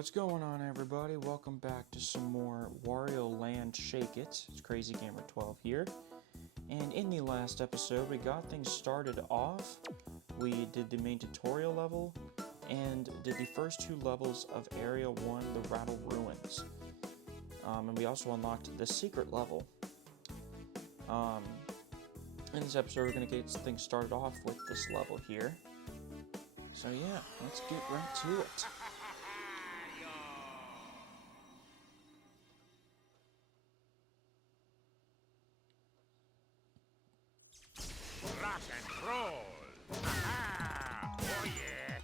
What's going on, everybody? Welcome back to some more Wario Land Shake It. It's Crazy Gamer 12 here. And in the last episode, we got things started off. We did the main tutorial level and did the first two levels of Area 1, the Rattle Ruins. And we also unlocked the secret level. In this episode, we're going to get things started off with this level here. So yeah, let's get right to it. Rock and roll! Ah, oh yeah!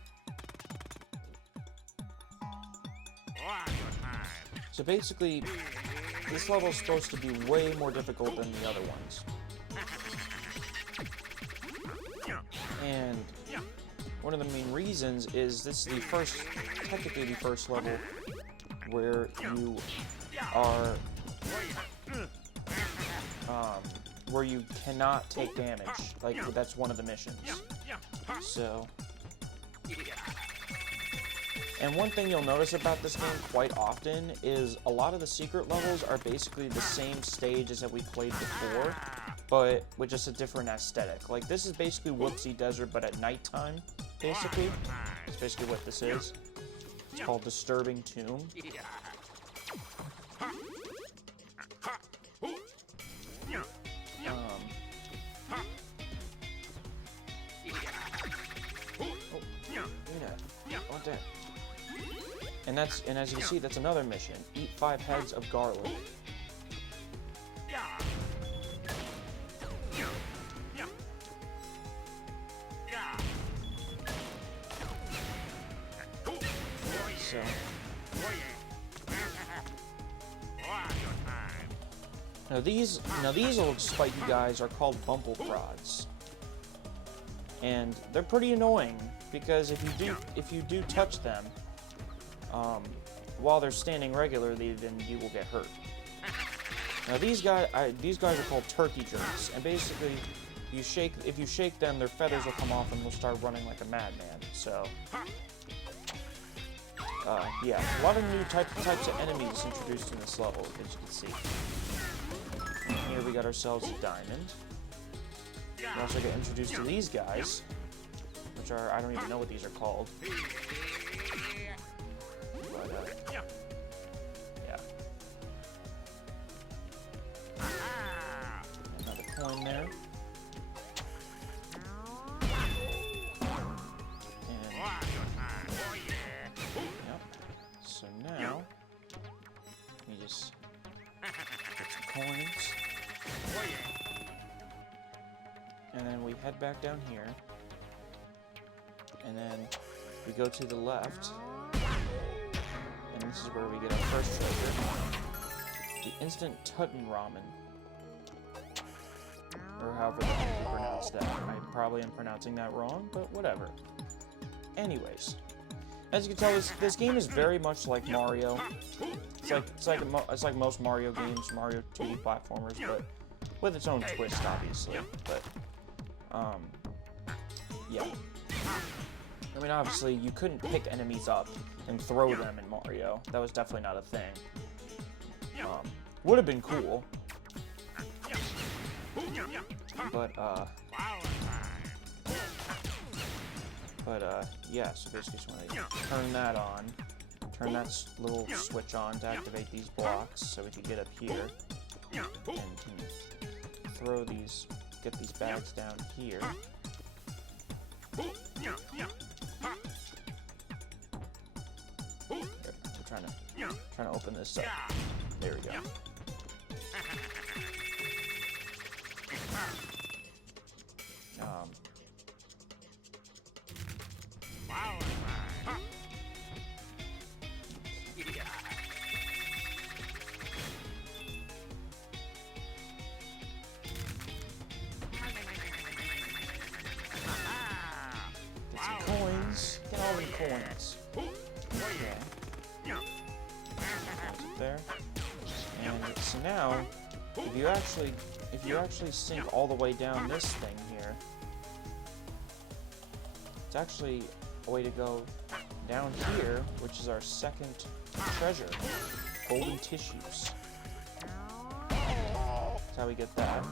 Wario time! So basically, this level is supposed to be way more difficult than the other ones. And one of the main reasons is this is the first, technically the first level where you are, where you cannot take damage. Like, that's one of the missions. So, and one thing you'll notice about this game quite often is a lot of the secret levels are basically the same stage as that we played before, but with just a different aesthetic. Like, this is basically Whoopsie Desert, but at nighttime, basically. That's basically what this is. It's called Disturbing Tomb. And as you can see, that's another mission. Eat 5 heads of garlic. So, now these little spiky guys are called Bumble Prods, and they're pretty annoying because if you do touch them, while they're standing regularly, then you will get hurt. Now these guys are called turkey jerks, and basically, if you shake them, their feathers will come off and they'll start running like a madman. So, yeah, a lot of new types of enemies introduced in this level, as you can see. And here we got ourselves a diamond. We also get introduced to these guys, which are, I don't even know what these are called. But, yeah. Another coin there. And, yep. So now, we just get some coins. And then we head back down here. And then we go to the left. And this is where we get our first treasure. The instant Tutton Ramen. Or however the heck you pronounce that. I probably am pronouncing that wrong, but whatever. Anyways. As you can tell, this game is very much like Mario. It's like most Mario games, Mario 2D platformers, but with its own twist, obviously. But, yeah. I mean, obviously, you couldn't pick enemies up and throw them in Mario. That was definitely not a thing. Would have been cool. But, yeah, so basically just want to turn that on. Turn that little switch on to activate these blocks so we can get up here. And can throw these, get these bags down here. I'm trying to open this up. There we go. Get some coins. Get all the coins. Okay. There. And so now, if you actually sink all the way down this thing here, it's actually a way to go down here, which is our second treasure, golden tissues. That's how we get that.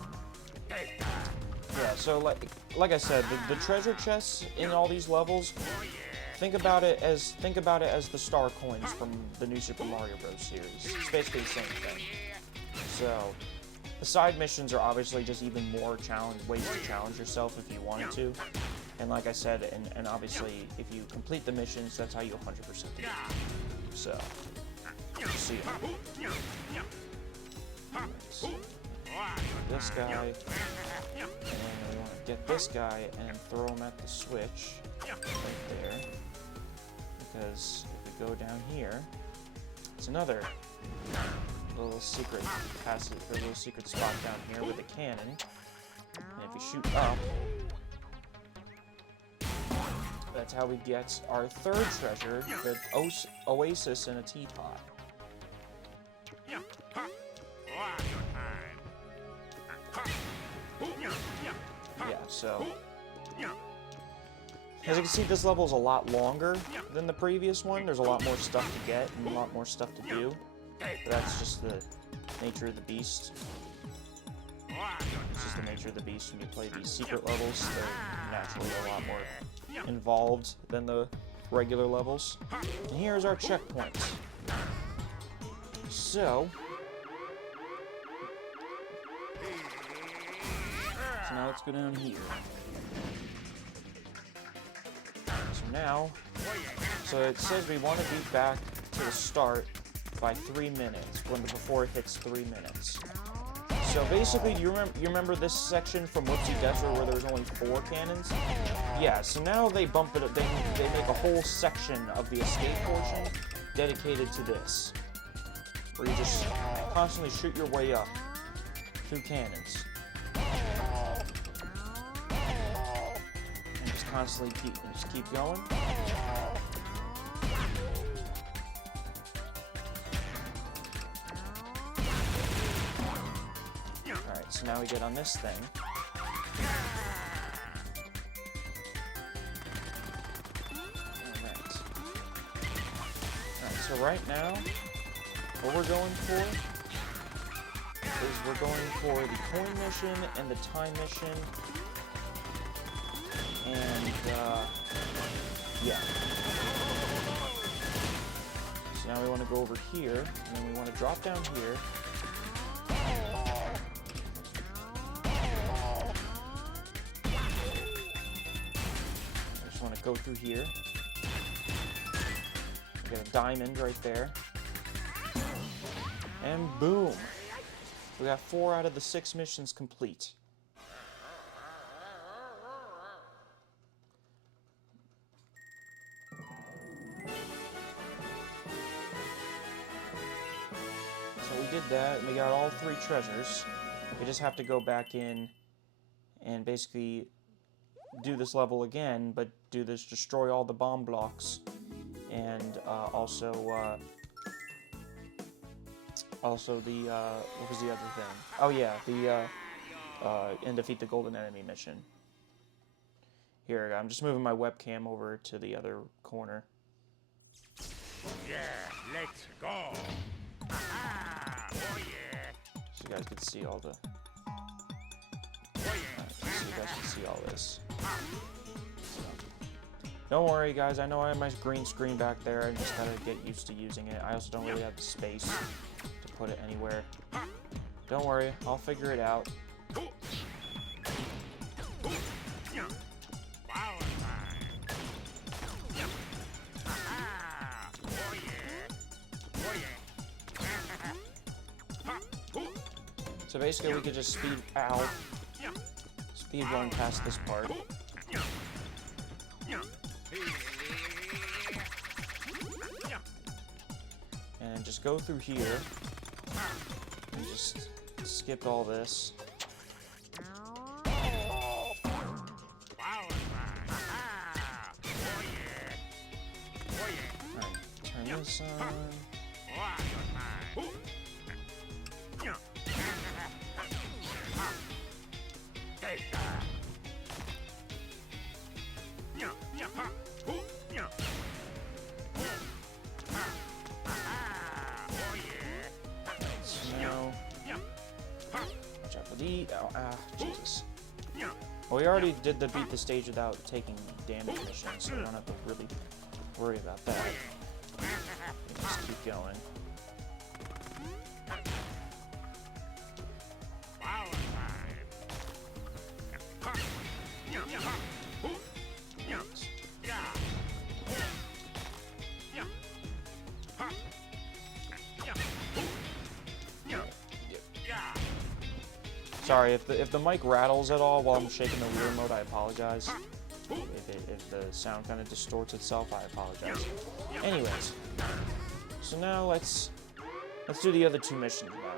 Yeah, so like I said, the treasure chests in all these levels, think about it as the star coins from the new Super Mario Bros. Series. It's basically the same thing. So the side missions are obviously just even more ways to challenge yourself if you wanted to. And like I said, and obviously if you complete the missions, that's how you 100% it. So, see ya. So, this guy, and we want to get this guy and throw him at the switch right there. Because if we go down here, it's another little secret passage, or little secret spot down here with a cannon. And if you shoot up, that's how we get our third treasure, the oasis in a teapot. Yeah, so as you can see, this level is a lot longer than the previous one. There's a lot more stuff to get and a lot more stuff to do. But that's just the nature of the beast. It's just the nature of the beast when you play these secret levels. They're naturally a lot more involved than the regular levels. And here's our checkpoint. So now let's go down here. So it says we want to be back to the start by 3 minutes, before it hits 3 minutes. So basically, you remember this section from Whoopsie Desert where there was only 4 cannons? Yeah, so now they bump it up, they make a whole section of the escape portion dedicated to this, where you just constantly shoot your way up through cannons. Constantly keep going. Alright, so now we get on this thing. Alright, so right now, what we're going for is we're going for the coin mission and the time mission. And, yeah. So now we want to go over here, and then we want to drop down here. I just want to go through here. We got a diamond right there. And boom! We got 4 out of the 6 missions complete. Did that, and we got all 3 treasures. We just have to go back in and basically do this level again, but destroy all the bomb blocks, and also the what was the other thing? Oh yeah, and defeat the golden enemy mission. Here, I'm just moving my webcam over to the other corner. Yeah, let's go. Oh, yeah. So you guys can see all the... so you guys can see all this. So, don't worry, guys. I know I have my green screen back there. I just gotta get used to using it. I also don't really have the space to put it anywhere. Don't worry. I'll figure it out. So basically we could just speed run past this part. And just go through here. And just skip all this. Alright, turn this on. beat... Oh, Jesus. Well, we already did the beat the stage without taking damage mission, so we don't have to really worry about that. Let's keep going. Sorry, if the mic rattles at all while I'm shaking the Wii remote, I apologize. If the sound kind of distorts itself, I apologize. Anyways, so now let's do the other two missions now.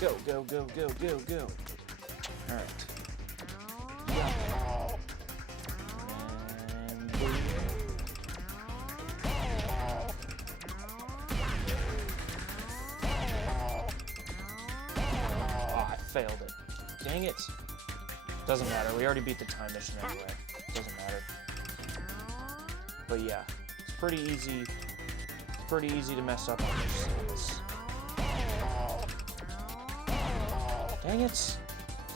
Go, go, go, go, go, go. Alright. And boom. Oh, I failed it. Dang it. Doesn't matter. We already beat the time mission anyway. Doesn't matter. But yeah, it's pretty easy. It's pretty easy to mess up on this. Dang it!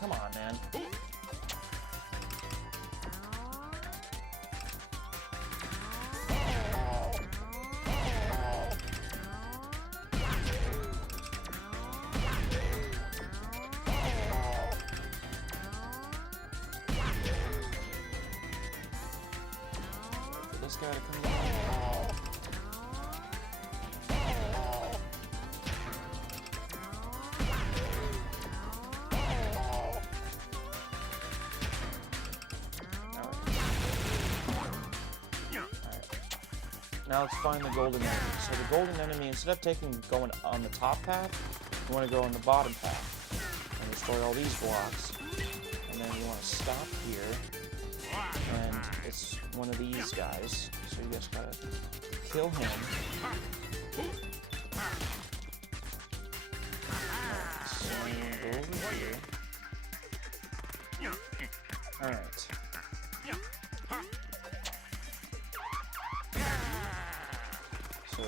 Come on, man. Wait for this guy to come down. Now let's find the golden enemy. So the golden enemy, instead of going on the top path, you want to go on the bottom path and destroy all these blocks. And then you want to stop here, and it's one of these guys. So you just gotta kill him. So go over here. All right. So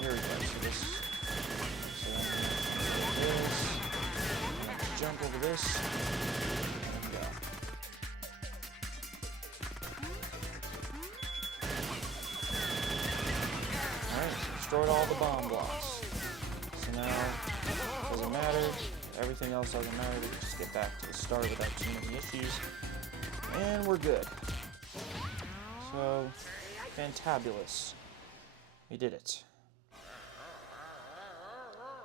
here we go. So this, jump over this, and go. Alright, destroyed all the bomb blocks. So now, doesn't matter, everything else doesn't matter, we can just get back to the start without too many issues. And we're good. So, fantabulous. We did it.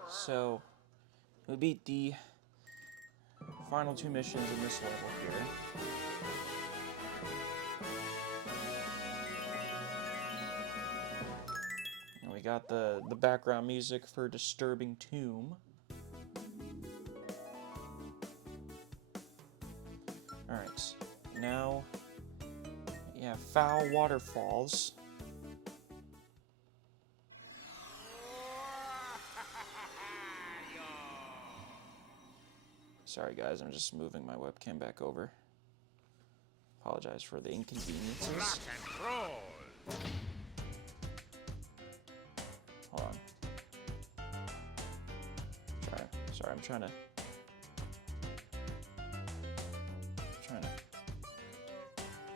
So, we beat the final two missions in this level here. And we got the background music for Disturbing Tomb. Alright, now, yeah, Foul Waterfalls. Sorry guys, I'm just moving my webcam back over. Apologize for the inconveniences. Hold on. Sorry, I'm trying to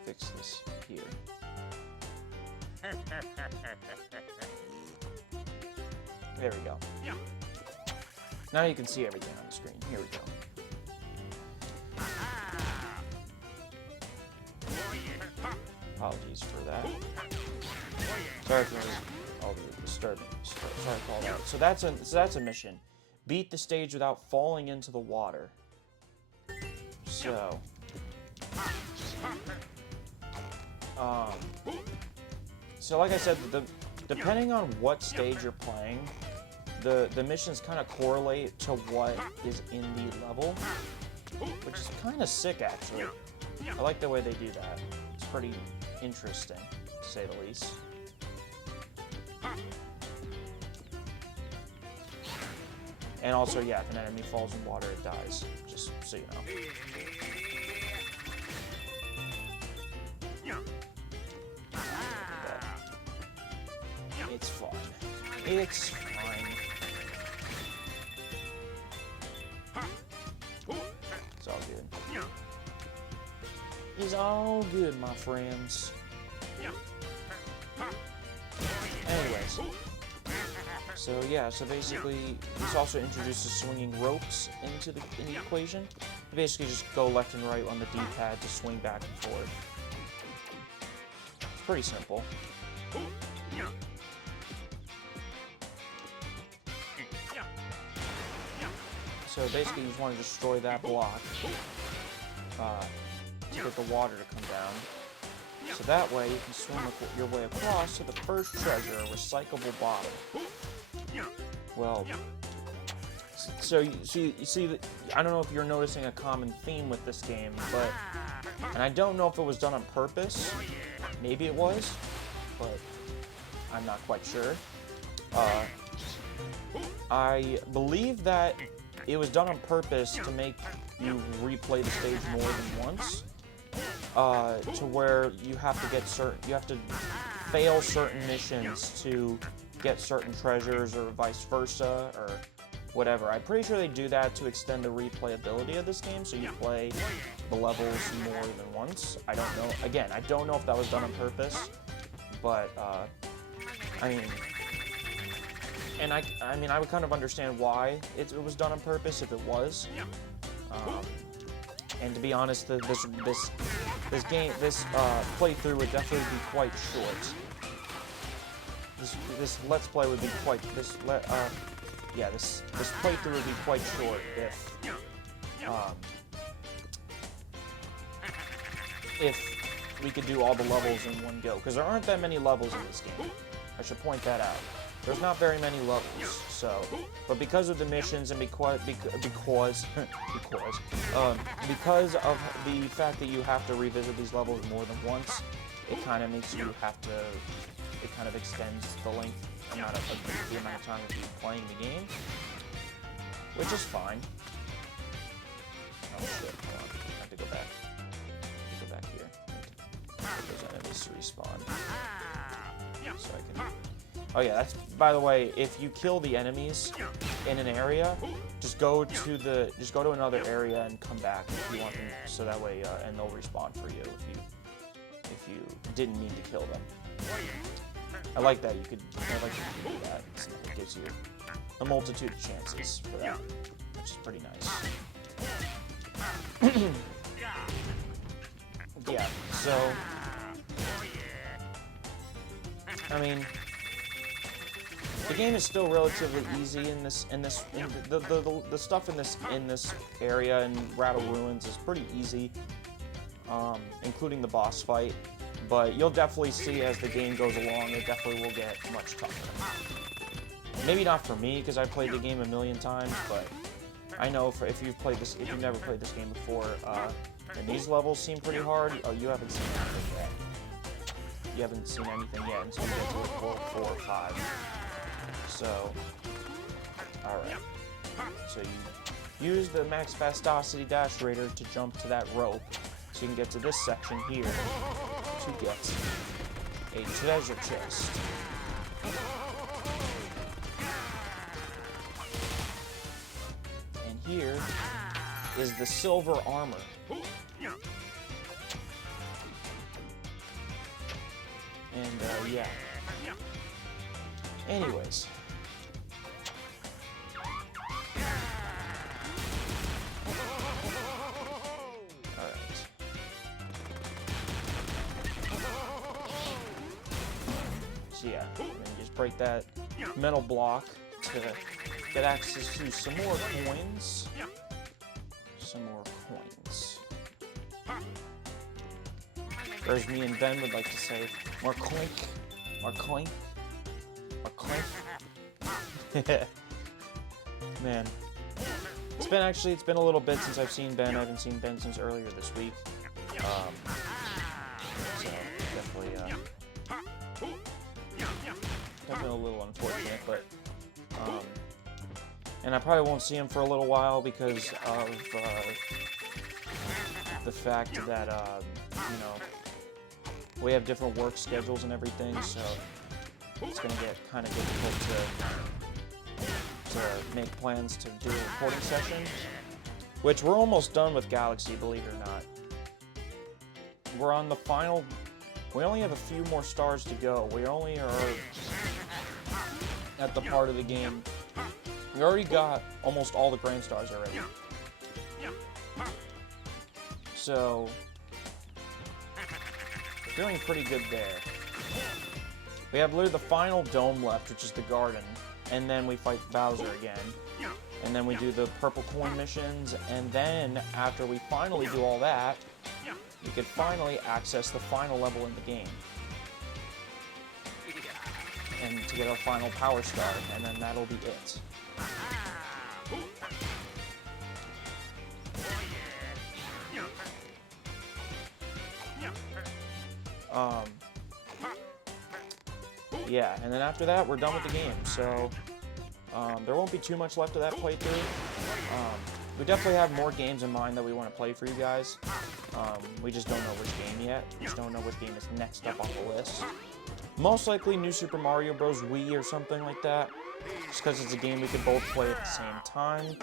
fix this here. There we go. Now you can see everything on the screen. Here we go. Apologies for that. Sorry for all the disturbing. Sorry for all that. So that's a mission. Beat the stage without falling into the water. So, so like I said, depending on what stage you're playing, the missions kind of correlate to what is in the level, which is kind of sick actually. I like the way they do that. It's pretty interesting, to say the least. And also, yeah, if an enemy falls in water, it dies. Just so you know. It's fine. It's all good. It's all good, my friends. Anyways. So yeah, so basically, this also introduces swinging ropes into the equation. You basically just go left and right on the D-pad to swing back and forth. It's pretty simple. So basically, you just want to destroy that block to get the water to come down. So that way, you can swim your way across to the first treasure, a recyclable bottle. Well, so you see, I don't know if you're noticing a common theme with this game, but, and I don't know if it was done on purpose. Maybe it was, but I'm not quite sure. I believe that it was done on purpose to make you replay the stage more than once, to where you have to fail certain missions to get certain treasures, or vice versa, or whatever. I'm pretty sure they do that to extend the replayability of this game, so you play the levels more than once. I don't know. Again, I don't know if that was done on purpose, but I mean, and I mean, I would kind of understand why it was done on purpose if it was. And to be honest, this playthrough would definitely be quite short. This let's play would be quite this playthrough would be quite short if we could do all the levels in one go, because there aren't that many levels in this game. I should point that out. There's not very many levels, so, but because of the missions and because of the fact that you have to revisit these levels more than once, it kind of makes you have to, it kind of extends the amount of time that you're playing the game, which is fine. Oh shit, hold on, I have to go back. Go back here. Those enemies to respawn. So I can... Oh yeah, that's, by the way, if you kill the enemies in an area, just go to another area and come back if you want them, so that way, and they'll respawn for you if you didn't mean to kill them. I like that you do that. It gives you a multitude of chances for that, which is pretty nice. Yeah, so I mean, the game is still relatively easy the stuff in this area in Rattle Ruins is pretty easy, including the boss fight. But you'll definitely see as the game goes along, it definitely will get much tougher. Maybe not for me, because I've played the game a million times, but I know if you've never played this game before, and these levels seem pretty hard. Oh, you haven't seen anything yet. You haven't seen anything yet until you get to level 4 or 5. So, alright. So you use the max fastosity dash raider to jump to that rope, so you can get to this section here to get a treasure chest. And here is the silver armor. And, yeah. Anyways. Alright. So, yeah. And then you just break that metal block to get access to some more coins. Some more coins. Or as me and Ben would like to say, more clink. More clink. More clink. Man. It's been a little bit since I've seen Ben. I haven't seen Ben since earlier this week. So, definitely a little unfortunate, but, and I probably won't see him for a little while because of, the fact that, you know, we have different work schedules and everything, so it's going to get kind of difficult to make plans to do a recording session. Which we're almost done with Galaxy, believe it or not. We're on the final. We only have a few more stars to go. We only are at the part of the game. We already got almost all the Grand Stars already. So, doing pretty good there. We have literally the final dome left, which is the garden. And then we fight Bowser again. And then we do the purple coin missions. And then, after we finally do all that, we could finally access the final level in the game. And to get our final power star. And then that'll be it. Yeah, and then after that, we're done with the game, so there won't be too much left of that playthrough. We definitely have more games in mind that we want to play for you guys. We just don't know which game yet. We just don't know which game is next up on the list. Most likely New Super Mario Bros. Wii or something like that, just because it's a game we could both play at the same time.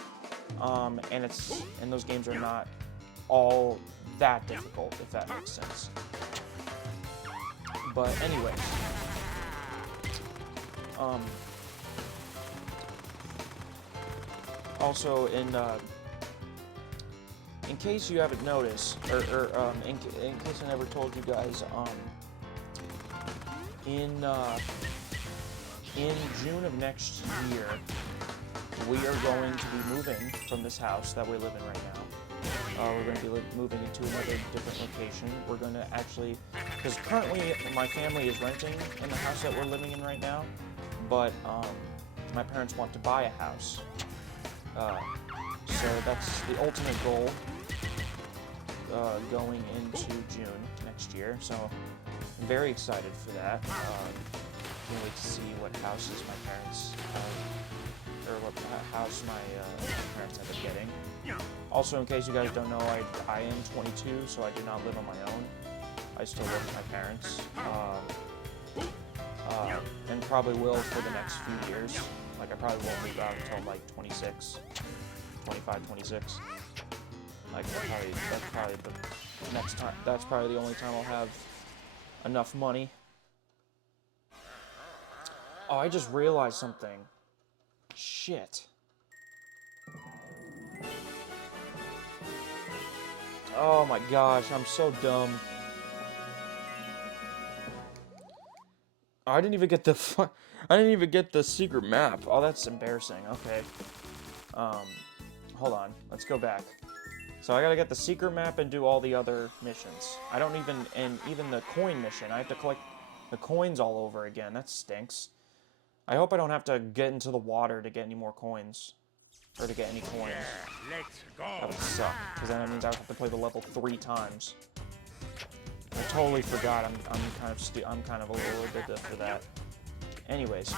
And those games are not all that difficult, if that makes sense. But anyways, also in case you haven't noticed, or in case I never told you guys, in June of next year, we are going to be moving from this house that we live in right now. We're going to be moving into another different location. We're going to actually, because currently my family is renting in the house that we're living in right now, but my parents want to buy a house. So that's the ultimate goal going into June next year. So I'm very excited for that. Can't wait to see what houses my parents or what house my parents end up getting. Also, in case you guys don't know, I am 22, so I do not live on my own. I still live with my parents, and probably will for the next few years. Like, I probably won't move out until like 26, 25, 26. Like, that's probably the next time. That's probably the only time I'll have enough money. Oh, I just realized something. Shit. Oh my gosh, I'm so dumb. Oh, I didn't even get the secret map. Oh, that's embarrassing. Okay. Hold on. Let's go back. So I gotta get the secret map and do all the other missions. I don't even, and even the coin mission, I have to collect the coins all over again. That stinks. I hope I don't have to get into the water to get any more coins. Or to get any coins. Let's go. That would suck, because then that means I would have to play the level 3 times. I totally forgot. I'm kind of a little bit for that. Anyways.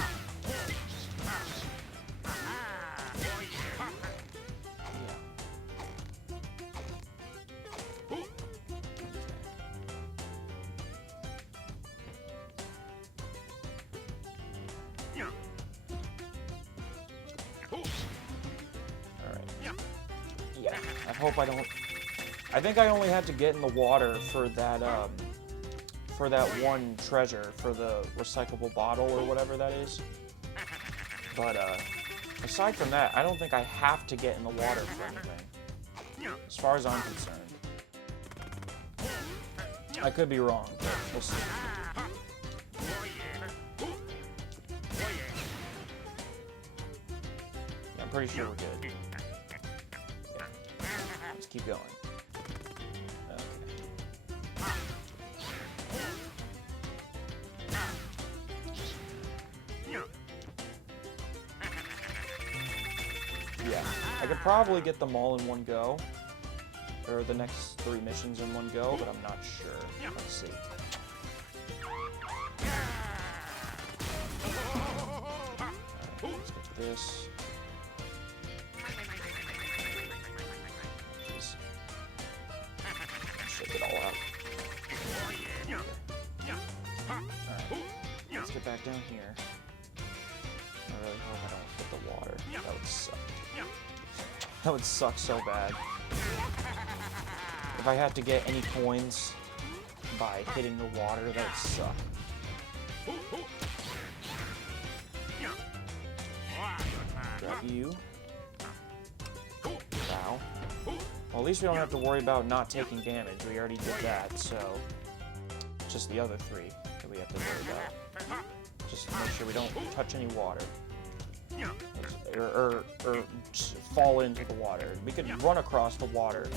I hope I don't. I think I only had to get in the water for that one treasure, for the recyclable bottle or whatever that is. But aside from that, I don't think I have to get in the water for anything, as far as I'm concerned. I could be wrong, but we'll see. Yeah, I'm pretty sure we're good. Let's keep going. Okay. Yeah, I could probably get them all in one go, or the next 3 missions in one go, but I'm not sure. Let's see. Alright, let's get this. Shake it all out. Alright, let's get back down here. That would suck so bad. If I had to get any coins by hitting the water, that would suck. Grab you. Wow. Well, at least we don't have to worry about not taking damage. We already did that, so... just the other three that we have to worry about. Just to make sure we don't touch any water. Or just fall into the water. We could run across the water.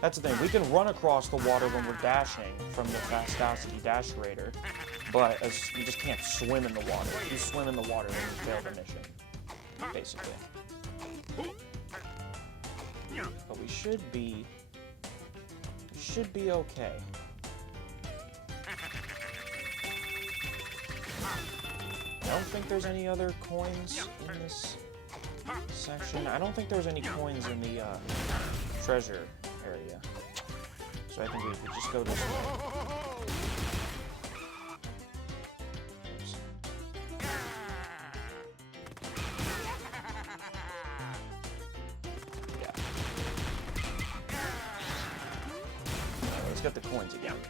That's the thing. We can run across the water when we're dashing from the Fastosity Dash Raider, but we just can't swim in the water. If you swim in the water, then you fail the mission, basically. But we should be okay. I don't think there's any other coins in this section. I don't think there's any coins in the treasure area. So I think we could just go this way. Oops. Yeah. Let's get the coins again.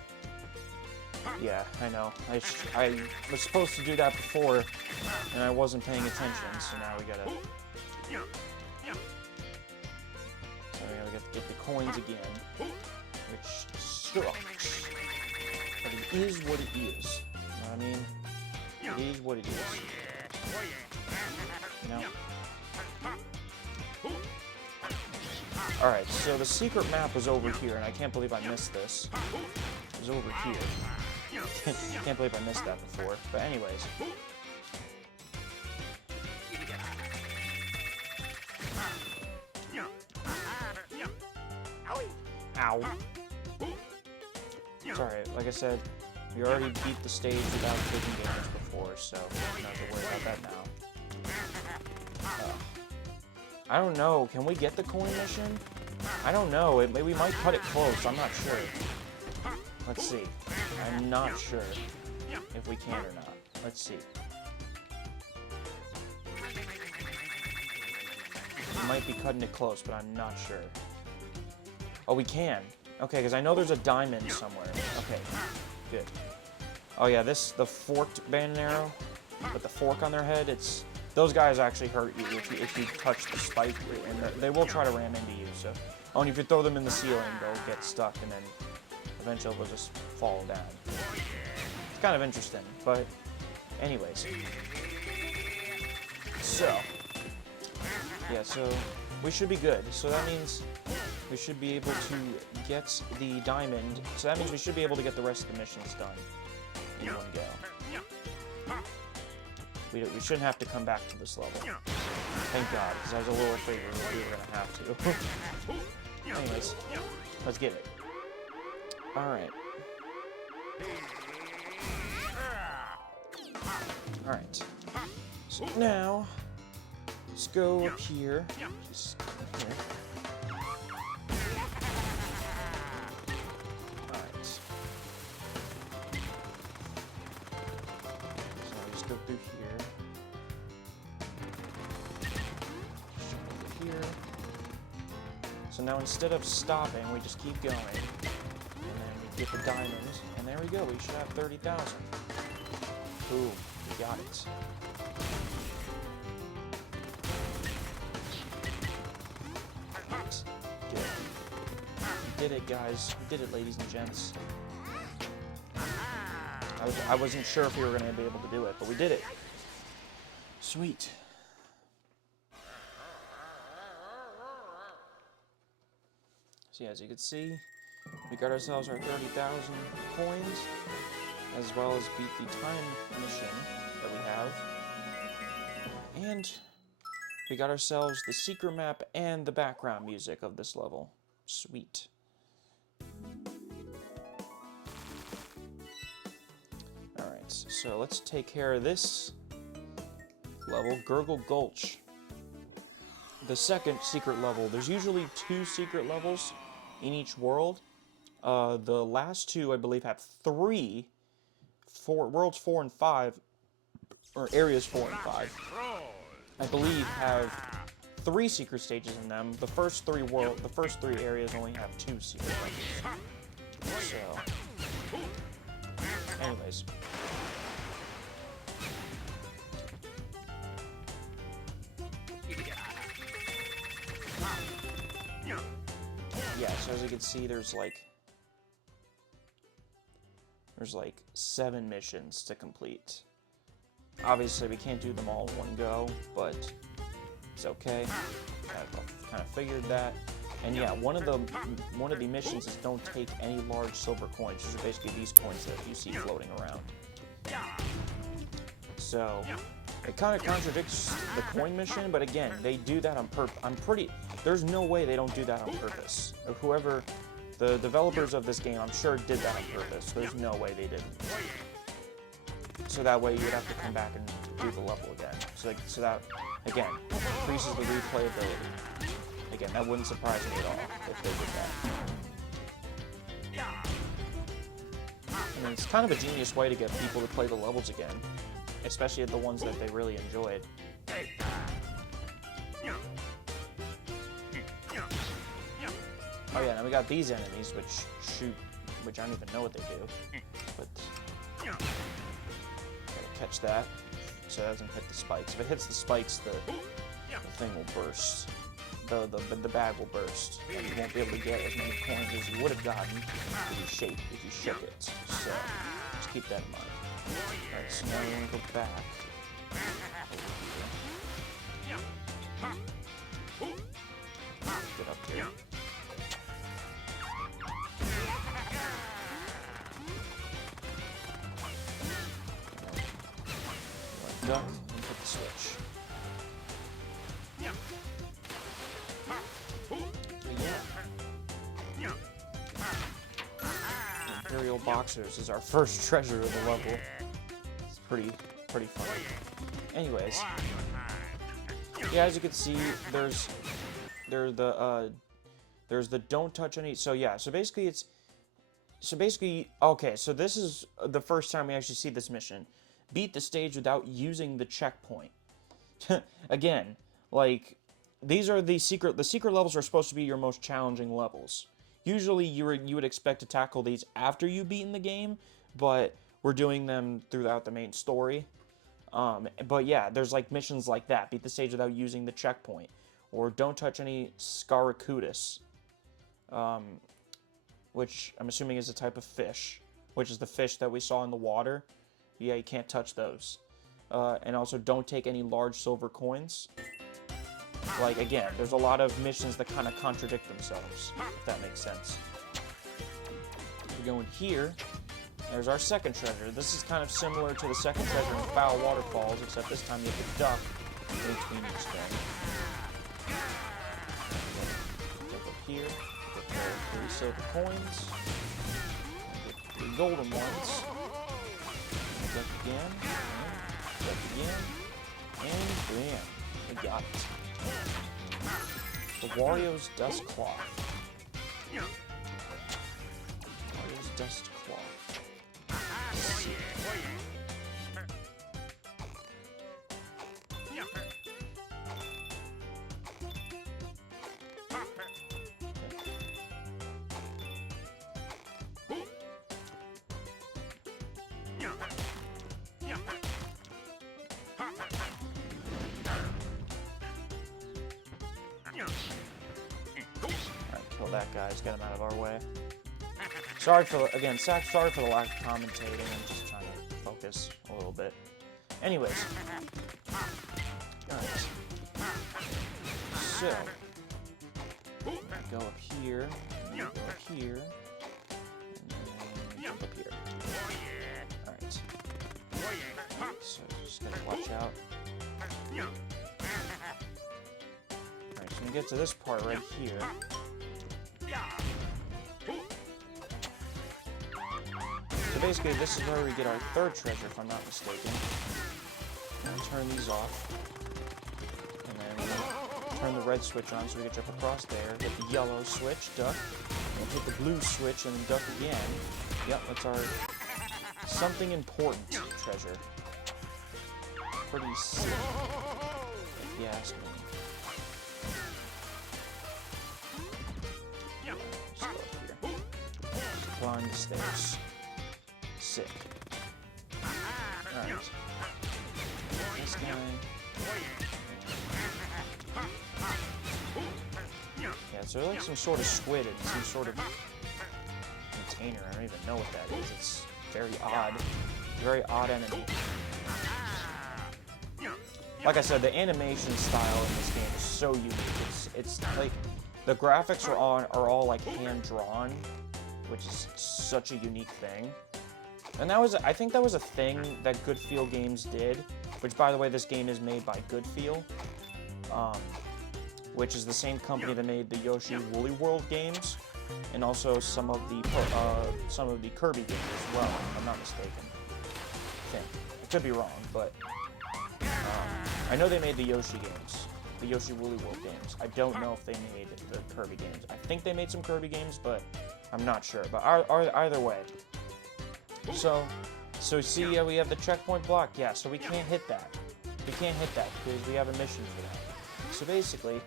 Yeah, I know. I was supposed to do that before, and I wasn't paying attention, so now we gotta... So we gotta get the coins again, which sucks. But it is what it is. You know what I mean? It is what it is. You know? Alright, so the secret map was over here, and I can't believe I missed this. It was over here. Can't believe I missed that before. But anyways. Ow. It's alright. Like I said, we already beat the stage without taking damage before, so we don't have to worry about that now. I don't know. Can we get the coin mission? I don't know. We might cut it close. I'm not sure. Let's see. I'm not sure if we can or not. Let's see. We might be cutting it close, but I'm not sure. Oh, we can. Okay, because I know there's a diamond somewhere. Okay, good. Oh yeah, the forked banana with the fork on their head, those guys actually hurt you if you touch the spike, and they will try to ram into you, so. Oh, and if you throw them in the ceiling, they'll get stuck, and then eventually they'll just fall down. It's kind of interesting, but anyways. So, yeah, so we should be good. So that means we should be able to get the diamond. So that means we should be able to get the rest of the missions done in one go. We shouldn't have to come back to this level. Thank God, because I was a little afraid we were going to have to. Anyways, let's get it. Alright. Alright. So now, let's go up here. Just here. Alright. So just go through here. Jump over here. So now instead of stopping, we just keep going. Get the diamond, and there we go. We should have 30,000. Boom, we got it. Good. We did it, guys. We did it, ladies and gents. I wasn't sure if we were going to be able to do it, but we did it. Sweet. So yeah, as you can see, we got ourselves our 30,000 coins, as well as beat the time mission that we have. And we got ourselves the secret map and the background music of this level. Sweet. Alright, so let's take care of this level, Gurgle Gulch. The second secret level. There's usually 2 secret levels in each world. The last 2, I believe, have 3. Worlds 4 and 5, or areas 4 and 5, I believe have 3 secret stages in them. The first 3 areas only have 2 secret levels. So, anyways. Yeah, so as you can see, there's like 7 missions to complete. Obviously, we can't do them all in one go, but it's okay. Kind of figured that. And yeah, one of the missions is don't take any large silver coins. These are basically these coins that you see floating around. So it kind of contradicts the coin mission, but again, they do that on purpose. There's no way they don't do that on purpose. Whoever, the developers of this game, I'm sure did that on purpose. There's no way they didn't. So that way you'd have to come back and do the level again. So that, again, increases the replayability. Again, that wouldn't surprise me at all if they did that. I mean, it's kind of a genius way to get people to play the levels again, especially the ones that they really enjoyed. Oh yeah, now we got these enemies, which I don't even know what they do, but gotta catch that so it doesn't hit the spikes. If it hits the spikes, the thing will burst. The bag will burst, and you won't be able to get as many coins as you would have gotten if you shook it. So just keep that in mind. Alright, so now we're gonna go back. Get up here. Duck and hit the switch. Imperial Boxers is our first treasure of the level. It's pretty funny. Anyways, yeah, as you can see, there's the don't touch any. So yeah, so basically okay. So this is the first time we actually see this mission. Beat the stage without using the checkpoint. Again, like, these are the secret levels are supposed to be your most challenging levels. Usually you would expect to tackle these after you've beaten the game, but we're doing them throughout the main story. But yeah, there's like missions like that. Beat the stage without using the checkpoint. Or don't touch any Scaracutus, which I'm assuming is a type of fish, which is the fish that we saw in the water. Yeah, you can't touch those. And also don't take any large silver coins. Like, again, there's a lot of missions that kind of contradict themselves, if that makes sense. We go in here. There's our second treasure. This is kind of similar to the second treasure in Foul Waterfalls, except this time you have to duck in between each thing. Duck up here. Get the 3 silver coins. Get the golden ones. Duck again. And duck again. And bam. We got it. The Wario's Dust Cloth. Wario's Dust Cloth. Let's see. Kill that guy, just get him out of our way. Sorry for the lack of commentating, I'm just trying to focus a little bit. Anyways. Alright. So, go up here, go up here, and then jump up here. Alright. So, just gotta watch out. Alright, so we get to this part right here. So basically, this is where we get our third treasure, if I'm not mistaken. And turn these off. And then we turn the red switch on so we can jump across there. Hit the yellow switch, duck. And hit the blue switch and then duck again. Yep, that's our something important treasure. Pretty sick, if you ask me. climb the stairs. Sick. Alright. This guy. Yeah, so like some sort of squid in some sort of container. I don't even know what that is. It's very odd. Very odd enemy. Like I said, the animation style in this game is so unique. It's like the graphics are all like hand drawn, which is such a unique thing. And I think that was a thing that Good Feel Games did, which by the way, this game is made by Good Feel, which is the same company that made the Yoshi Woolly World games, and also some of the Kirby games as well, if I'm not mistaken. I could be wrong, but I know they made the Yoshi games, the Yoshi Woolly World games. I don't know if they made the Kirby games. I think they made some Kirby games, but I'm not sure. But either way. So see, yeah, we have the checkpoint block. Yeah, so we can't hit that. We can't hit that because we have a mission for that. So basically,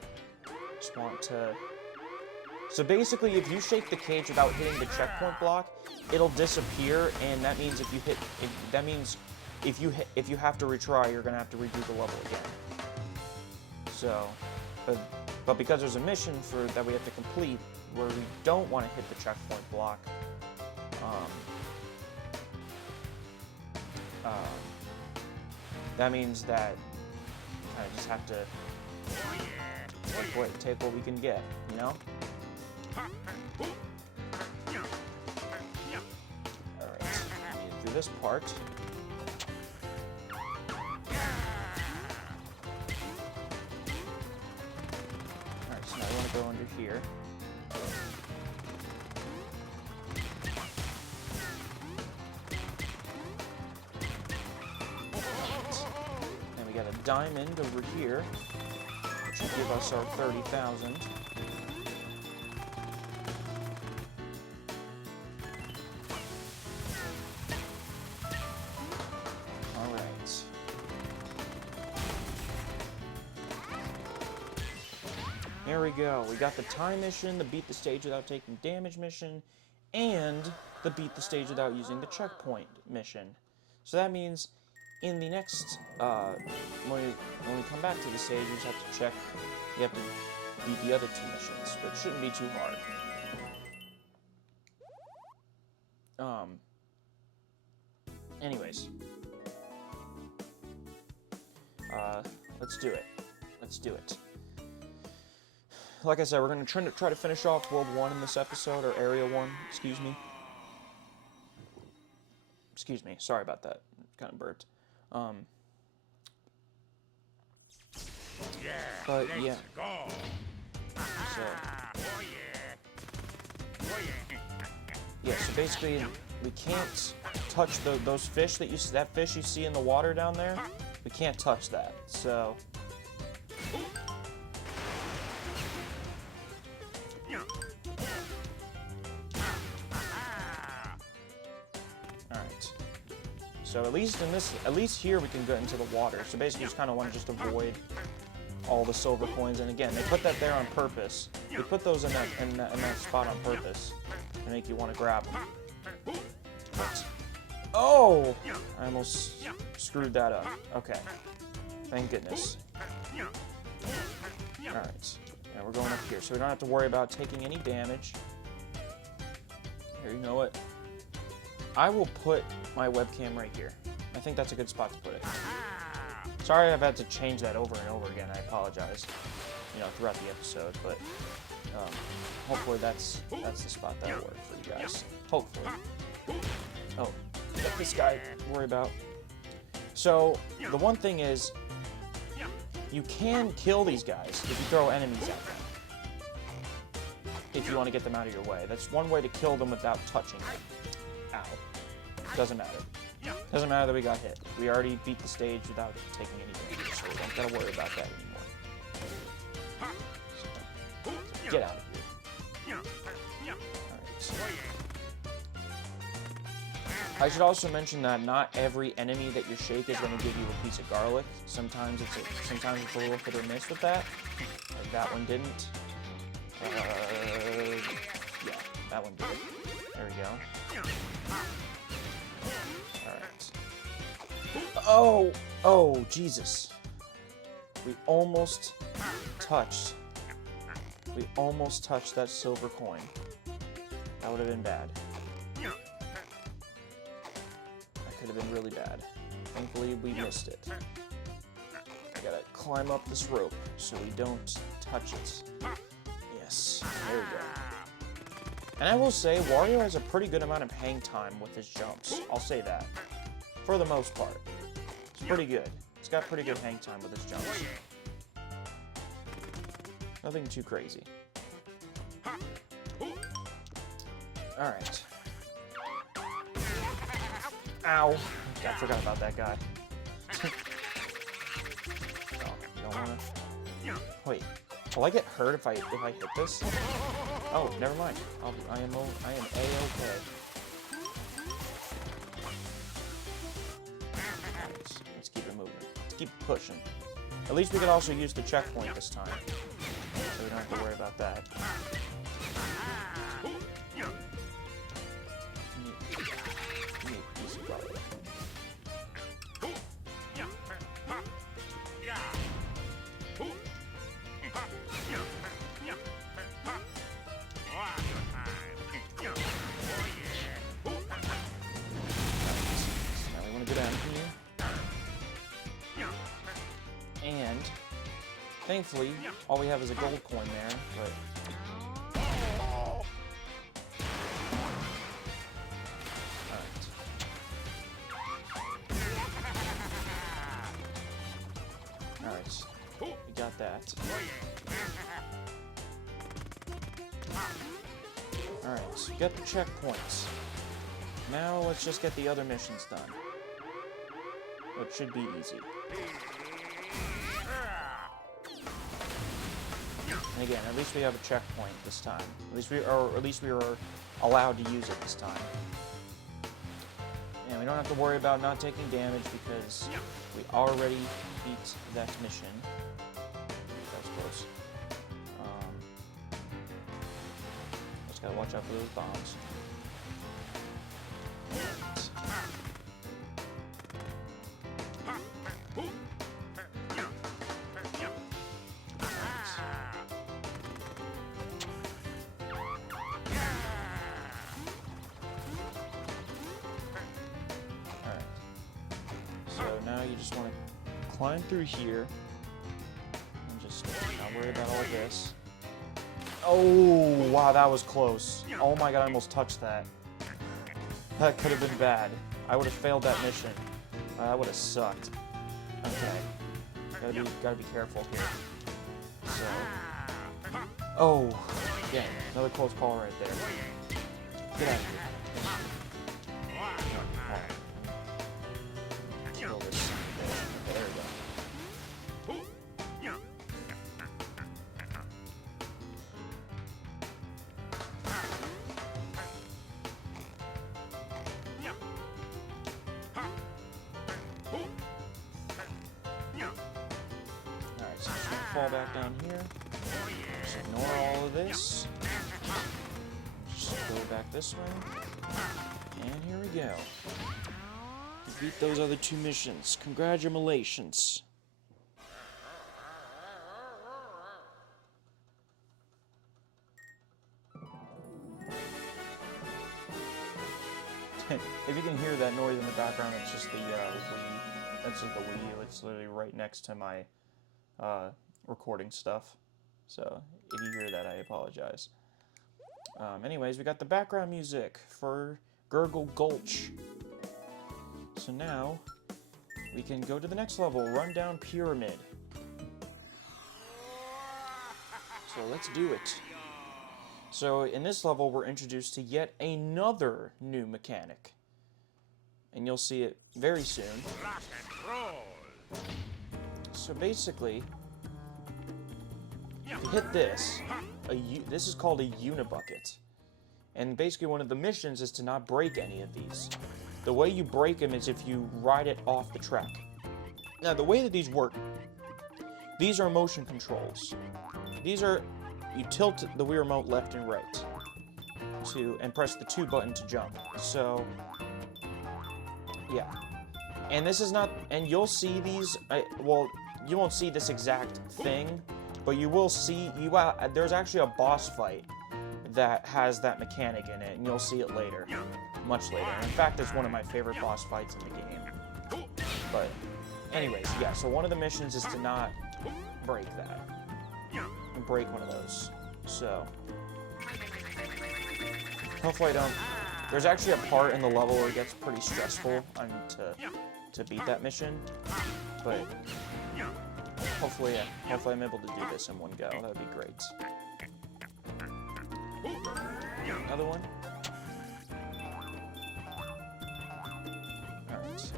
just want to... So basically, if you shake the cage without hitting the checkpoint block, it'll disappear, and that means if you hit... That means if you have to retry, you're gonna have to redo the level again. So, but because there's a mission that we have to complete where we don't want to hit the checkpoint block, that means that I just have to take what we can get, you know? Alright, need to do this part. Alright, so now I want to go under here. Diamond over here, which will give us our 30,000. All right. There we go. We got the time mission, the beat the stage without taking damage mission, and the beat the stage without using the checkpoint mission. So that means in the next, when we come back to the stage, you just have to check, you have to beat the other two missions, which shouldn't be too hard. Anyways. Let's do it. Let's do it. Like I said, we're going to try to finish off World 1 in this episode, or Area 1, excuse me. Excuse me, sorry about that, kind of burped. But yeah. So yeah, so basically we can't touch those fish that fish you see in the water down there. We can't touch that. So alright. So at least here we can go into the water. So basically, just kind of want to just avoid all the silver coins. And again, they put that there on purpose. They put those in that spot on purpose to make you want to grab them. But, oh! I almost screwed that up. Okay. Thank goodness. All right. Now we're going up here, so we don't have to worry about taking any damage. Here, you know what? I will put my webcam right here. I think that's a good spot to put it. Sorry I've had to change that over and over again. I apologize, throughout the episode, but hopefully that's the spot that'll work for you guys. Hopefully. Oh, let this guy worry about. So, the one thing is, you can kill these guys if you throw enemies at them. If you want to get them out of your way. That's one way to kill them without touching them. Ow. Doesn't matter. Doesn't matter that we got hit. We already beat the stage without taking any damage, so we don't gotta worry about that anymore. So, get out of here. Alright. I should also mention that not every enemy that you shake is going to give you a piece of garlic. Sometimes it's a little hit or miss with that. Like that one didn't. Yeah, that one did. There we go. Alright. Oh! Oh, Jesus. We almost touched. We almost touched that silver coin. That would have been bad. That could have been really bad. Thankfully, we missed it. I gotta climb up this rope so we don't touch it. Yes, there we go. And I will say, Wario has a pretty good amount of hang time with his jumps. I'll say that. For the most part. It's pretty good. He's got pretty good hang time with his jumps. Nothing too crazy. Alright. Ow. I forgot about that guy. Oh, you don't wanna... Wait. Will I get hurt if I hit this? Oh, never mind. I am A-okay. Let's keep it moving. Let's keep pushing. At least we could also use the checkpoint this time. So we don't have to worry about that. Easy button. Now we want to go down here. And thankfully, all we have is a gold coin there, but Alright, we got that. Alright, so we got the checkpoints. Now let's just get the other missions done. Which should be easy. And again, at least we have a checkpoint this time. At least we were allowed to use it this time. And we don't have to worry about not taking damage because we already beat that mission. That was close. Just gotta watch out for those bombs. Now you just want to climb through here and just not worry about all this. Oh, wow, that was close. Oh my god, I almost touched that. That could have been bad. I would have failed that mission. That would have sucked. Okay. Gotta be careful here. So. Oh, yeah, another close call right there. Get out of here. Fall back down here. Just ignore all of this. Just go back this way. And here we go. We beat those other two missions. Congratulations. If you can hear that noise in the background, it's just the Wii. That's just the Wii U. It's literally right next to my recording stuff. So if you hear that, I apologize. Anyways, we got the background music for Gurgle Gulch. So now we can go to the next level, Rundown Pyramid. So let's do it. So in this level, we're introduced to yet another new mechanic. And you'll see it very soon. So basically, you hit this. This is called a unibucket. And basically one of the missions is to not break any of these. The way you break them is if you ride it off the track. Now, the way that these work, these are motion controls. These are, you tilt the Wii remote left and right. and press the 2 button to jump. So, yeah. And this is not, and you'll see these, well, you won't see this exact thing, but you will see, there's actually a boss fight that has that mechanic in it, and you'll see it later, much later. In fact, it's one of my favorite boss fights in the game. But, anyways, yeah, so one of the missions is to not break that. And break one of those. So, hopefully I don't. There's actually a part in the level where it gets pretty stressful to beat that mission, but hopefully I'm able to do this in one go. That would be great. Another one. Alright.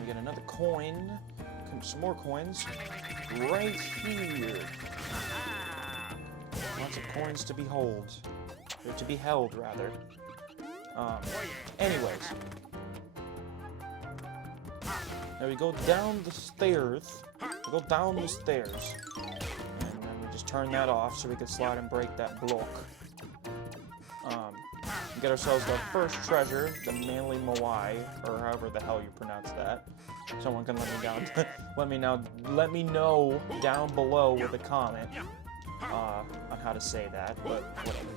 We get another coin. Some more coins. Right here. Lots of coins to behold. Or to be held, rather. Anyways. Now we go down the stairs. We go down the stairs. And then we just turn that off so we can slide and break that block. Get ourselves the first treasure, the manly Moai, or however the hell you pronounce that. Someone can let me down. let me know down below with a comment on how to say that, but whatever.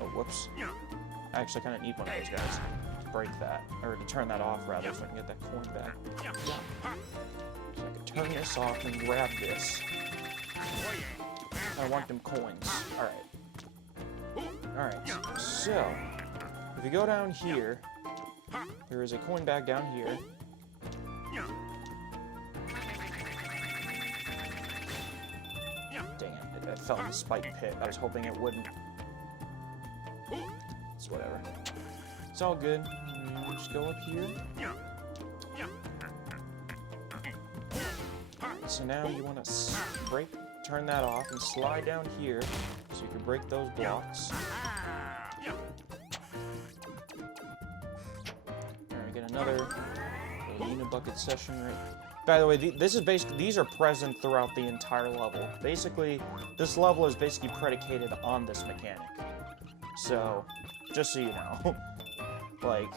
Oh, whoops. I actually kind of need one of those guys to break that, or to turn that off rather, so I can get that coin back. Yeah. So I can turn this off and grab this. I want them coins. Alright, so if you go down here, there is a coin bag down here. Dang it, it fell in the spike pit. I was hoping it wouldn't. It's whatever. It's all good. Just go up here. So now you want to turn that off and slide down here so you can break those blocks. Alright, we get another Unibucket session right. By the way, this is basically, these are present throughout the entire level. Basically, this level is basically predicated on this mechanic. So, just so you know, like,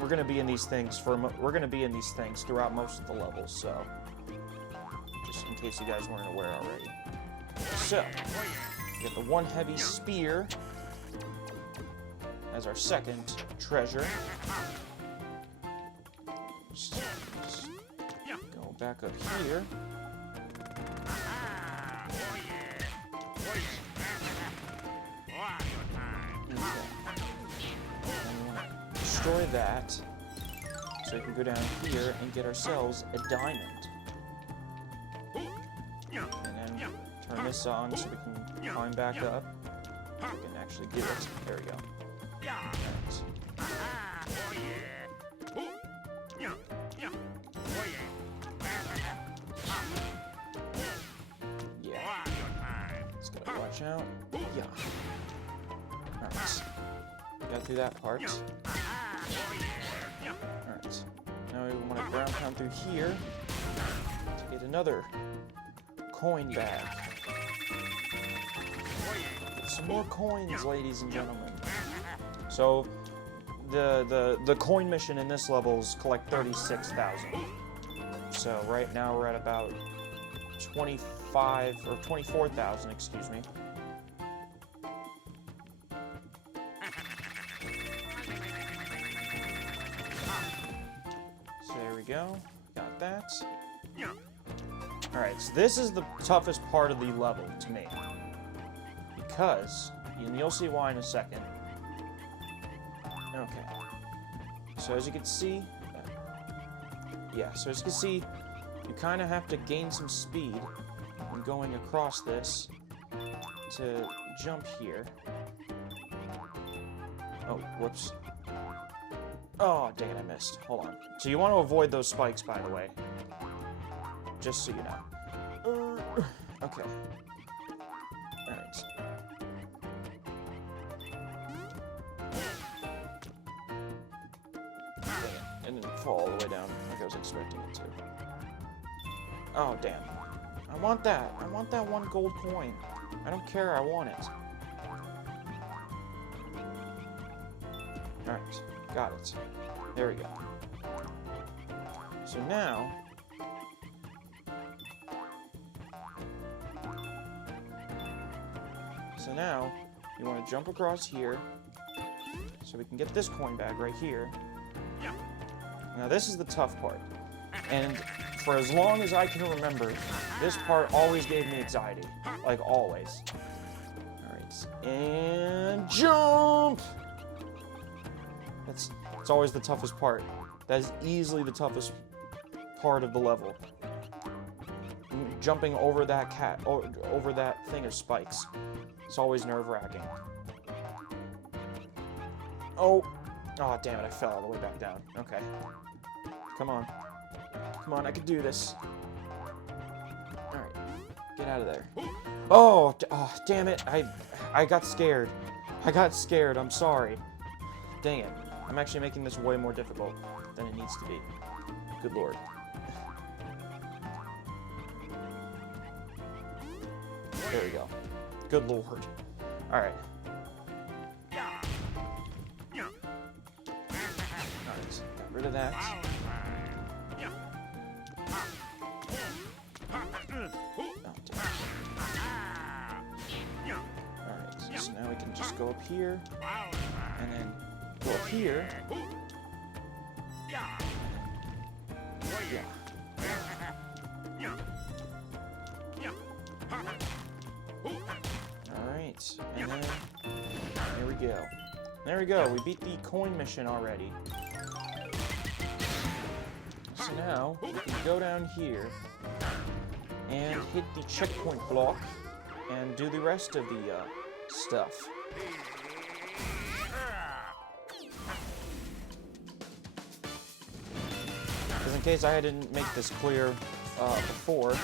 we're gonna be in these things throughout most of the levels. So, just in case you guys weren't aware already. So, we get the one heavy spear as our second treasure. Just go back up here. Destroy that, so we can go down here and get ourselves a diamond. And then turn this on so we can climb back up. We can actually get it. There we go. Yeah. Just gotta watch out. Yeah. Alright. Got through that part. Alright. Now we want to ground pound through here to get another coin bag. Get some more coins, ladies and gentlemen. So the coin mission in this level is collect 36,000. So right now we're at about 25 or 24,000, excuse me. Go. Got that. Alright, so this is the toughest part of the level to me. Because, and you'll see why in a second. Okay. So as you can see, so as you can see, you kind of have to gain some speed when going across this to jump here. Oh, whoops. Oh, dang it, I missed. Hold on. So you want to avoid those spikes, by the way. Just so you know. Okay. Alright. Dang it. It didn't fall all the way down like I was expecting it to. Oh, damn. I want that. I want that one gold coin. I don't care. I want it. Alright, got it. There we go. So now... you want to jump across here, so we can get this coin bag right here. Now this is the tough part. And for as long as I can remember, this part always gave me anxiety. Like, always. Alright, and jump! It's always the toughest part. That is easily the toughest part of the level. Jumping over that over that thing of spikes. It's always nerve-wracking. Oh! Oh, damn it, I fell all the way back down. Okay. Come on. Come on, I can do this. Alright. Get out of there. Oh, damn it. I got scared. I got scared. I'm sorry. Dang it. I'm actually making this way more difficult than it needs to be. Good lord. There we go. Good lord. Alright. Alright, got rid of that. Alright, so now we can just go up here, and then go up here. Yeah. Alright, and then there we go. There we go, we beat the coin mission already. So now, we can go down here and hit the checkpoint block and do the rest of the stuff. Because in case I didn't make this clear before,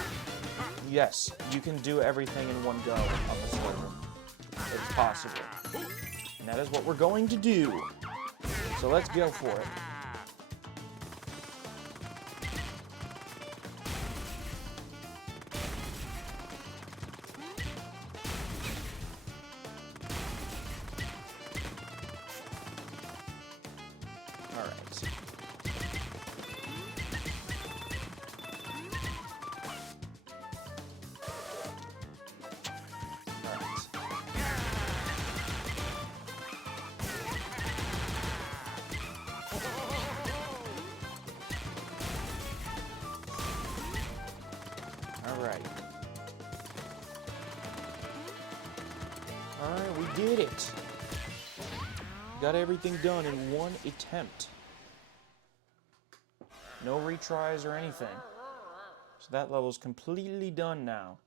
yes, you can do everything in one go on the server. It's possible. And that is what we're going to do. So let's go for it. Alright, we did it. Got everything done in one attempt. No retries or anything. So that level's completely done now.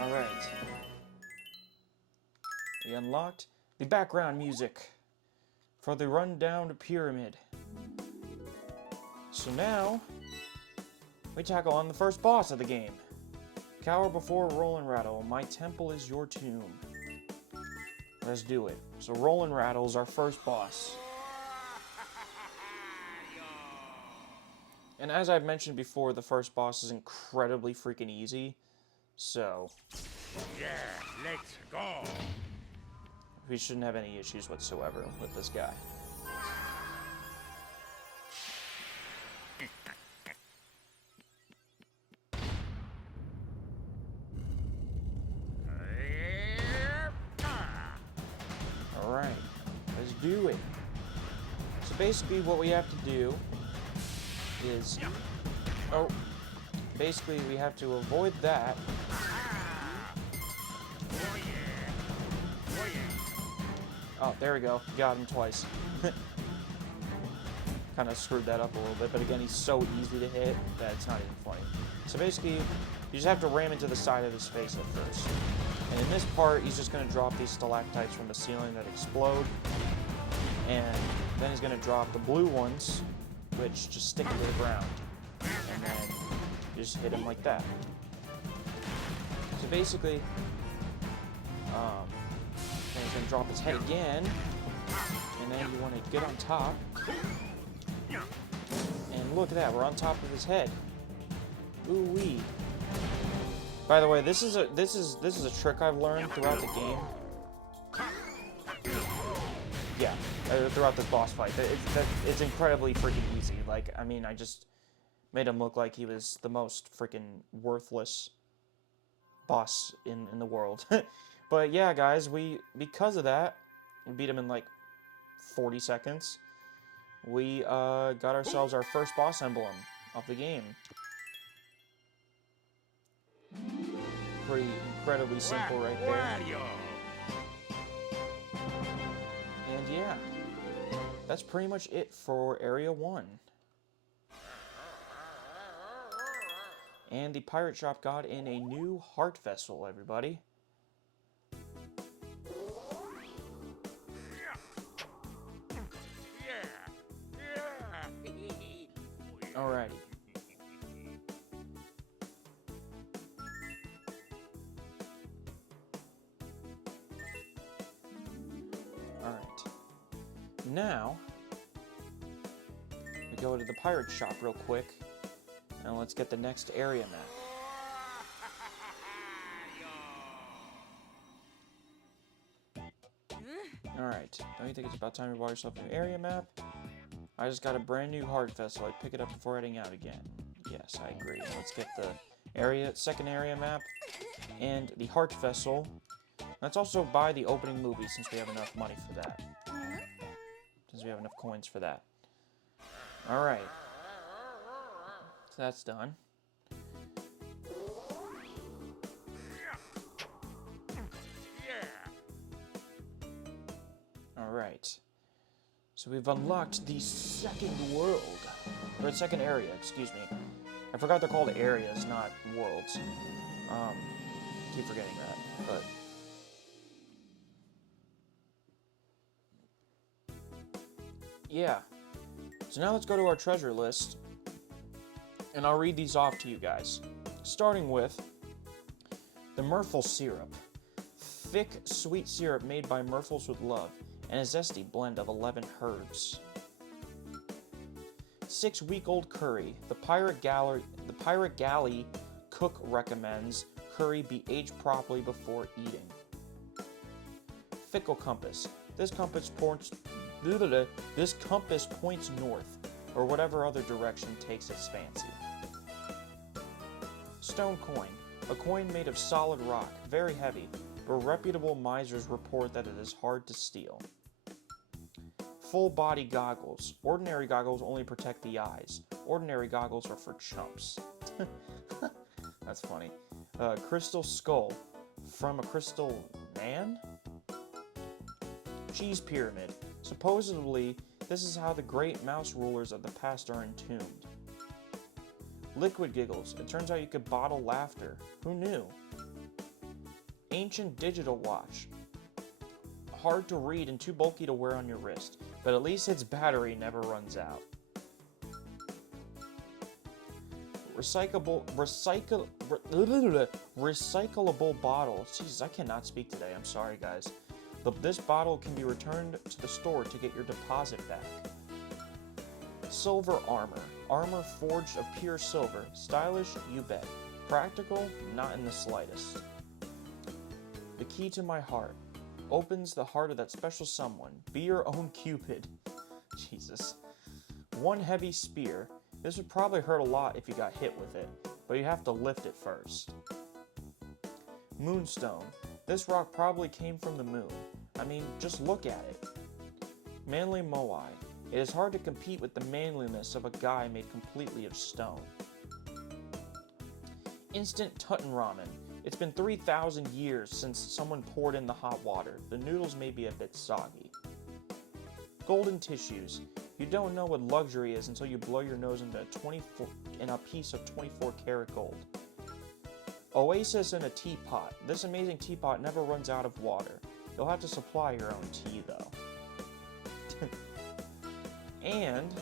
Alright. We unlocked the background music for the rundown pyramid. So now, we tackle on the first boss of the game. Cower before Roll and Rattle, my temple is your tomb. Let's do it. So Roll and Rattle is our first boss. And as I've mentioned before, the first boss is incredibly freaking easy. So, yeah, let's go. We shouldn't have any issues whatsoever with this guy. Alright, let's do it. So basically what we have to do is... Oh, basically we have to avoid that. Oh, there we go. Got him twice. Kind of screwed that up a little bit, but again, he's so easy to hit that it's not even funny. So basically, you just have to ram into the side of his face at first. And in this part, he's just going to drop these stalactites from the ceiling that explode. And then he's going to drop the blue ones, which just stick to the ground. And then you just hit him like that. So basically, then he's going to drop his head again, and then you want to get on top, and look at that, we're on top of his head. Ooh-wee. By the way, this is a trick I've learned throughout the game. Yeah, throughout this boss fight. It's incredibly freaking easy. Like, I mean, I just made him look like he was the most freaking worthless boss in the world. But yeah, guys, because of that, we beat him in like 40 seconds. We got ourselves our first boss emblem of the game. Pretty incredibly simple right there. Wario. And yeah, that's pretty much it for Area 1. And the pirate shop got in a new heart vessel, everybody. Alrighty. Alright. Now, we go to the pirate shop real quick, and let's get the next area map. Alright, don't you think it's about time you bought yourself an area map? I just got a brand new heart vessel. I'd pick it up before heading out again. Yes, I agree. Let's get the second area map, and the heart vessel. Let's also buy the opening movie since we have enough money for that. Since we have enough coins for that. Alright. So that's done. Alright. So we've unlocked the second world. Or the second area, excuse me. I forgot they're called areas, not worlds. Keep forgetting that, but... yeah. So now let's go to our treasure list. And I'll read these off to you guys. Starting with the Murphle syrup. Thick, sweet syrup made by Murphles with love, and a zesty blend of 11 herbs. 6-week-old curry. The pirate galley cook recommends curry be aged properly before eating. Fickle compass. This compass points north, or whatever other direction takes its fancy. Stone coin. A coin made of solid rock, very heavy, but reputable misers report that it is hard to steal. Full body goggles. Ordinary goggles only protect the eyes. Ordinary goggles are for chumps. That's funny. Crystal skull. From a crystal man? Cheese pyramid. Supposedly, this is how the great mouse rulers of the past are entombed. Liquid giggles. It turns out you could bottle laughter. Who knew? Ancient digital watch. Hard to read and too bulky to wear on your wrist, but at least its battery never runs out. Recyclable bottle. Jesus, I cannot speak today. I'm sorry, guys. This bottle can be returned to the store to get your deposit back. Silver armor. Armor forged of pure silver. Stylish? You bet. Practical? Not in the slightest. The key to my heart. Opens the heart of that special someone. Be your own Cupid. Jesus. One heavy spear. This would probably hurt a lot if you got hit with it, but you have to lift it first. Moonstone. This rock probably came from the moon. I mean, just look at it. Manly Moai. It is hard to compete with the manliness of a guy made completely of stone. Instant Tutton Ramen. It's been 3,000 years since someone poured in the hot water. The noodles may be a bit soggy. Golden tissues. You don't know what luxury is until you blow your nose into a piece of 24 karat gold. Oasis in a teapot. This amazing teapot never runs out of water. You'll have to supply your own tea, though. And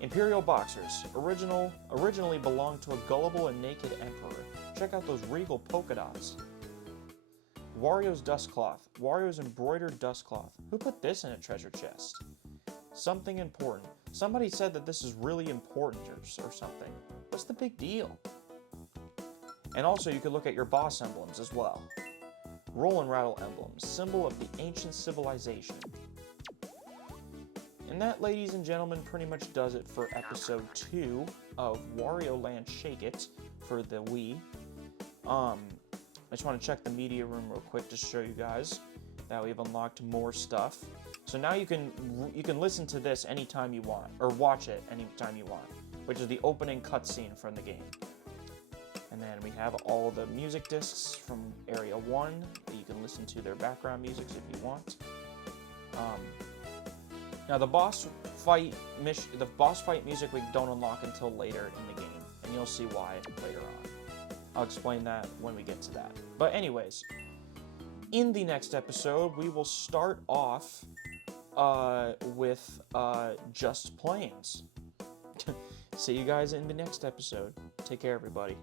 Imperial boxers. Originally belonged to a gullible and naked emperor. Check out those regal polka dots. Wario's dust cloth. Wario's embroidered dust cloth. Who put this in a treasure chest? Something important. Somebody said that this is really important or something. What's the big deal? And also, you could look at your boss emblems as well. Roll and rattle emblems, symbol of the ancient civilization. And that, ladies and gentlemen, pretty much does it for episode 2 of Wario Land Shake It for the Wii. I just want to check the media room real quick to show you guys that we've unlocked more stuff. So now you can listen to this anytime you want, or watch it anytime you want, which is the opening cutscene from the game. And then we have all the music discs from Area 1 that you can listen to their background music if you want. Now the boss fight music we don't unlock until later in the game, and you'll see why later on. I'll explain that when we get to that. But anyways, in the next episode, we will start off with Just Plains. See you guys in the next episode. Take care, everybody.